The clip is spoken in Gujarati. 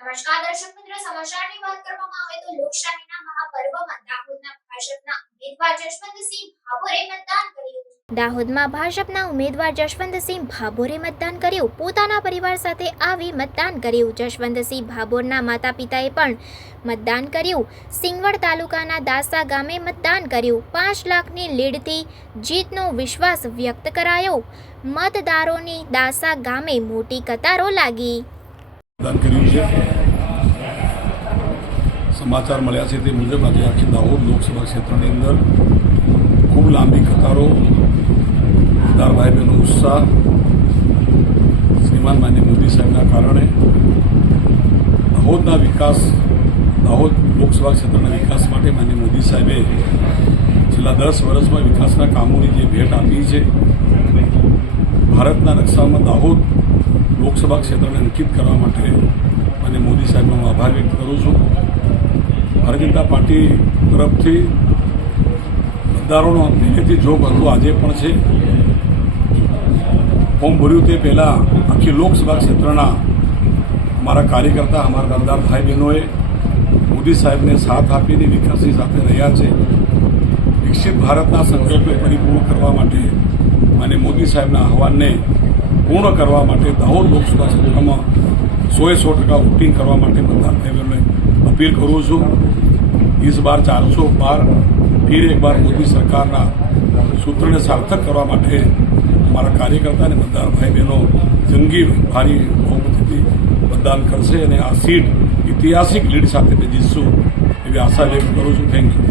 નમસ્કાર દર્શક મિત્રો, સમાચારની વાત કરવામાં આવે તો લોકશાહીના મહાપર્વમાં દાહોદના ભાજપના ઉમેદવાર જશવંતસિંહ ભાભોરે મતદાન કર્યું દાહોદમાં ભાજપના ઉમેદવાર જશવંતસિંહ ભાભોરે મતદાન કર્યું. પોતાના પરિવાર સાથે આવી મતદાન કર્યું. જશવંતસિંહ ભાભોરના માતા પિતાએ પણ મતદાન કર્યું. સિંગવડ તાલુકાના દાસા ગામે મતદાન કર્યું. પાંચ લાખની લીડથી જીતનો વિશ્વાસ વ્યક્ત કરાયો. મતદારોની દાસા ગામે મોટી કતારો લાગી. મતદાન કર્યું છે. સમાચાર મળ્યા છે તે મુજબ આજે આખી દાહોદ લોકસભા ક્ષેત્રની અંદર ખૂબ લાંબી કતારો મતદાર ભાઈ બહેનો ઉત્સાહ, શ્રીમાન માન્ય મોદી સાહેબના કારણે દાહોદના વિકાસ, દાહોદ લોકસભા ક્ષેત્રના વિકાસ માટે માન્ય મોદી સાહેબે છેલ્લા દસ વર્ષમાં વિકાસના કામોની જે ભેટ આપી છે, ભારતના નકશામાં દાહોદ લોકસભા ક્ષેત્રને અંકિત કરવા માટે અને મોદી સાહેબનો હું આભાર વ્યક્ત કરું છું. ભારતીય જનતા પાર્ટી તરફથી મતદારોનો પહેલેથી જોગ હતો, આજે પણ છે. ફોર્મ ભર્યું તે પહેલાં આખી લોકસભા ક્ષેત્રના અમારા કાર્યકર્તા, અમારા મતદાર ભાઈ બહેનોએ મોદી સાહેબને સાથ આપીને વિકાસની સાથે રહ્યા છે. વિકસિત ભારતના સંકલ્પને પરિપૂર્ણ કરવા માટે અને મોદી સાહેબના આહવાનને પૂર્ણ કરવા માટે દાહોદ લોકસભા ક્ષેત્રમાં સોએ સો ટકા વોટિંગ કરવા માટે મતદાન ભાઈઓને અપીલ કરું છું. ઇસ બાર ચારસો બાર, ફીર એક બાર મોદી સરકારના સૂત્રને સાર્થક કરવા માટે અમારા કાર્યકર્તા અને મતદાર ભાઈ બહેનો જંગી, ભારી બહુમતીથી મતદાન કરશે અને આ સીટ ઐતિહાસિક લીડ સાથે મેં જીતશું એવી આશા વ્યક્ત કરું છું. Thank you